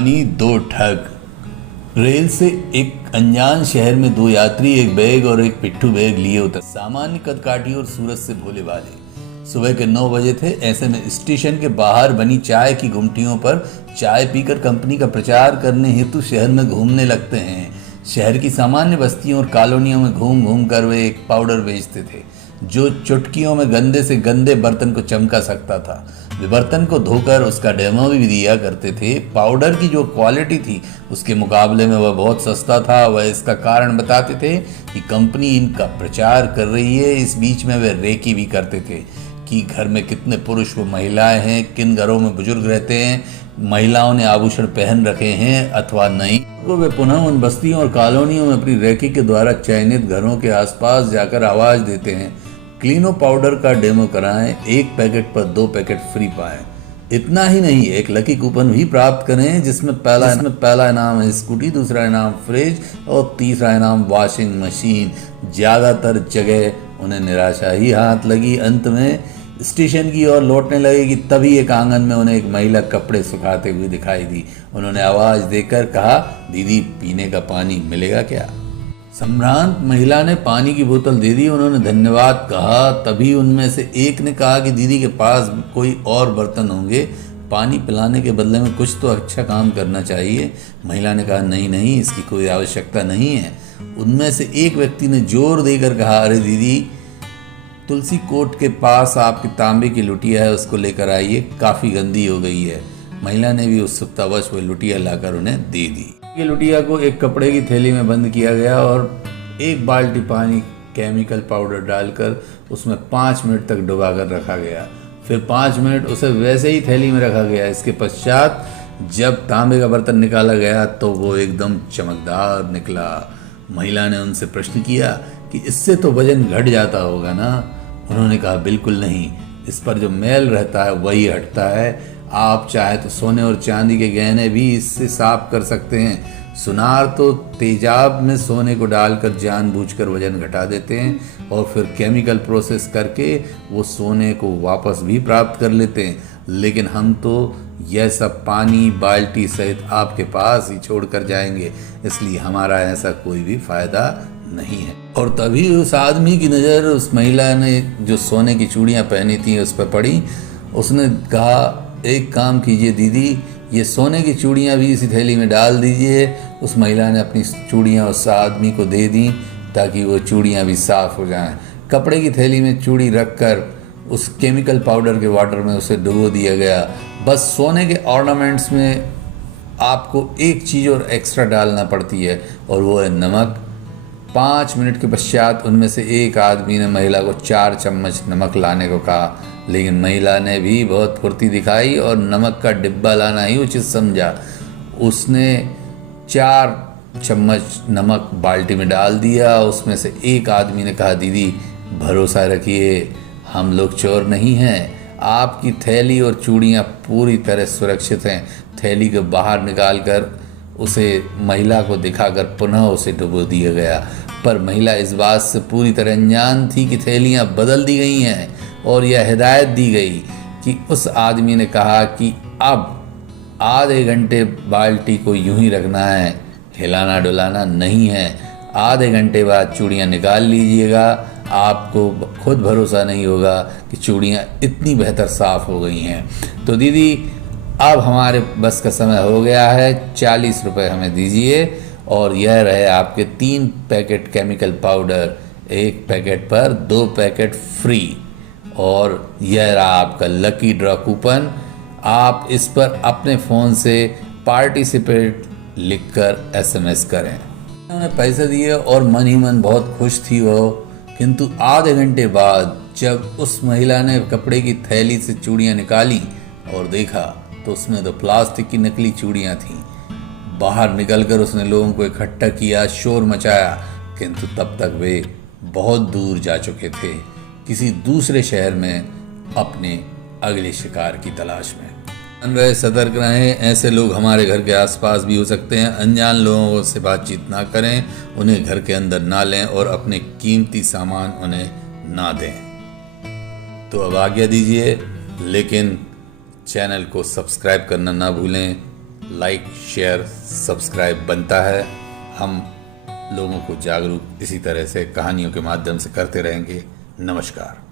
कहानी दो ठग। रेल से एक अनजान शहर में दो यात्री एक बैग और एक पिट्ठू बैग लिए उतर। सामान्य कदकाठी और सूरत से भोले वाले। सुबह के 9 बजे थे। ऐसे में स्टेशन के बाहर बनी चाय की गुमटियों पर चाय पीकर कंपनी का प्रचार करने हेतु शहर में घूमने लगते हैं। शहर की सामान्य बस्तियों और कॉलोनियों में घूम घूम कर वे एक पाउडर बेचते थे जो चुटकियों में गंदे से गंदे बर्तन को चमका सकता था। वे बर्तन को धोकर उसका डेमो भी दिया करते थे। पाउडर की जो क्वालिटी थी उसके मुकाबले में वह बहुत सस्ता था। वह इसका कारण बताते थे कि कंपनी इनका प्रचार कर रही है। इस बीच में वे रेकी भी करते थे कि घर में कितने पुरुष व महिलाएं हैं, किन घरों में बुजुर्ग रहते हैं, महिलाओं ने आभूषण पहन रखे हैं अथवा नहीं। तो वे पुनः उन बस्तियों और कॉलोनियों में अपनी रेकी के द्वारा चयनित घरों के आसपास जाकर आवाज देते हैं, क्लीनो पाउडर का डेमो कराएं, 1 पैकेट पर 2 पैकेट फ्री पाएं। इतना ही नहीं, एक लकी कूपन भी प्राप्त करें जिसमें पहला इनाम है स्कूटी, दूसरा इनाम फ्रिज और तीसरा इनाम वॉशिंग मशीन। ज़्यादातर जगह उन्हें निराशा ही हाथ लगी। अंत में स्टेशन की ओर लौटने लगे कि तभी एक आंगन में उन्हें एक महिला कपड़े सुखाते हुए दिखाई दी। उन्होंने आवाज़ देकर कहा, दीदी पीने का पानी मिलेगा क्या? संभ्रांत महिला ने पानी की बोतल दे दी। उन्होंने धन्यवाद कहा। तभी उनमें से एक ने कहा कि दीदी के पास कोई और बर्तन होंगे, पानी पिलाने के बदले में कुछ तो अच्छा काम करना चाहिए। महिला ने कहा, नहीं नहीं, इसकी कोई आवश्यकता नहीं है। उनमें से एक व्यक्ति ने जोर देकर कहा, अरे दीदी, तुलसी कोट के पास आपकी तांबे की लुटिया है, उसको लेकर आइए, काफ़ी गंदी हो गई है। महिला ने भी उत्सुकतावश वह लुटिया लाकर उन्हें दे दी। ये लुटिया को एक कपड़े की थैली में बंद किया गया और 1 बाल्टी पानी केमिकल पाउडर डालकर उसमें 5 मिनट तक डुबा कर रखा गया। फिर 5 मिनट उसे वैसे ही थैली में रखा गया। इसके पश्चात जब तांबे का बर्तन निकाला गया तो वो एकदम चमकदार निकला। महिला ने उनसे प्रश्न किया कि इससे तो वजन घट जाता होगा ना? उन्होंने कहा, बिल्कुल नहीं, इस पर जो मैल रहता है वही हटता है। आप चाहे तो सोने और चांदी के गहने भी इससे साफ कर सकते हैं। सुनार तो तेजाब में सोने को डालकर जानबूझकर वजन घटा देते हैं और फिर केमिकल प्रोसेस करके वो सोने को वापस भी प्राप्त कर लेते हैं। लेकिन हम तो यह सब पानी बाल्टी सहित आपके पास ही छोड़ कर जाएंगे, इसलिए हमारा ऐसा कोई भी फायदा नहीं है। और तभी उस आदमी की नज़र उस महिला ने जो सोने की चूड़ियाँ पहनी थी उस पर पड़ी। उसने कहा, एक काम कीजिए दीदी, ये सोने की चूड़ियाँ भी इसी थैली में डाल दीजिए। उस महिला ने अपनी चूड़ियाँ उस आदमी को दे दी ताकि वो चूड़ियाँ भी साफ़ हो जाएं। कपड़े की थैली में चूड़ी रखकर उस केमिकल पाउडर के वाटर में उसे डुबो दिया गया। बस सोने के ऑर्नामेंट्स में आपको एक चीज़ और एक्स्ट्रा डालना पड़ती है और वो है नमक। 5 मिनट के पश्चात उनमें से एक आदमी ने महिला को 4 चम्मच नमक लाने को कहा, लेकिन महिला ने भी बहुत फुर्ती दिखाई और नमक का डिब्बा लाना ही उचित समझा। उसने 4 चम्मच नमक बाल्टी में डाल दिया। उसमें से एक आदमी ने कहा, दीदी भरोसा रखिए, हम लोग चोर नहीं हैं, आपकी थैली और चूड़ियाँ पूरी तरह सुरक्षित हैं। थैली को बाहर निकालकर उसे महिला को दिखाकर पुनः उसे डुबो दिया गया। पर महिला इस बात से पूरी तरह अनजान थी कि थैलियाँ बदल दी गई हैं और यह हिदायत दी गई कि उस आदमी ने कहा कि अब आधे घंटे बाल्टी को यूं ही रखना है, हिलाना डुलाना नहीं है। आधे घंटे बाद चूड़ियाँ निकाल लीजिएगा, आपको खुद भरोसा नहीं होगा कि चूड़ियाँ इतनी बेहतर साफ़ हो गई हैं। तो दीदी, अब हमारे बस का समय हो गया है, 40 रुपये हमें दीजिए और यह रहे आपके 3 पैकेट केमिकल पाउडर, 1 पैकेट पर 2 पैकेट फ्री। और यह रहा आपका लकी ड्रॉ कूपन। आप इस पर अपने फ़ोन से पार्टिसिपेट लिखकर SMS करें। उन्होंने पैसे दिए और मन ही मन बहुत खुश थी वो। किंतु आधे घंटे बाद जब उस महिला ने कपड़े की थैली से चूड़ियाँ निकाली और देखा तो उसमें तो प्लास्टिक की नकली चूड़ियाँ थीं। बाहर निकलकर उसने लोगों को इकट्ठा किया, शोर मचाया, किंतु तब तक वे बहुत दूर जा चुके थे, किसी दूसरे शहर में अपने अगले शिकार की तलाश में। रहे, सतर्क रहें, ऐसे लोग हमारे घर के आसपास भी हो सकते हैं। अनजान लोगों से बातचीत ना करें, उन्हें घर के अंदर ना लें और अपने कीमती सामान उन्हें ना दें। तो अब आज्ञा दीजिए, लेकिन चैनल को सब्सक्राइब करना ना भूलें। लाइक शेयर सब्सक्राइब बनता है। हम लोगों को जागरूक इसी तरह से कहानियों के माध्यम से करते रहेंगे। नमस्कार।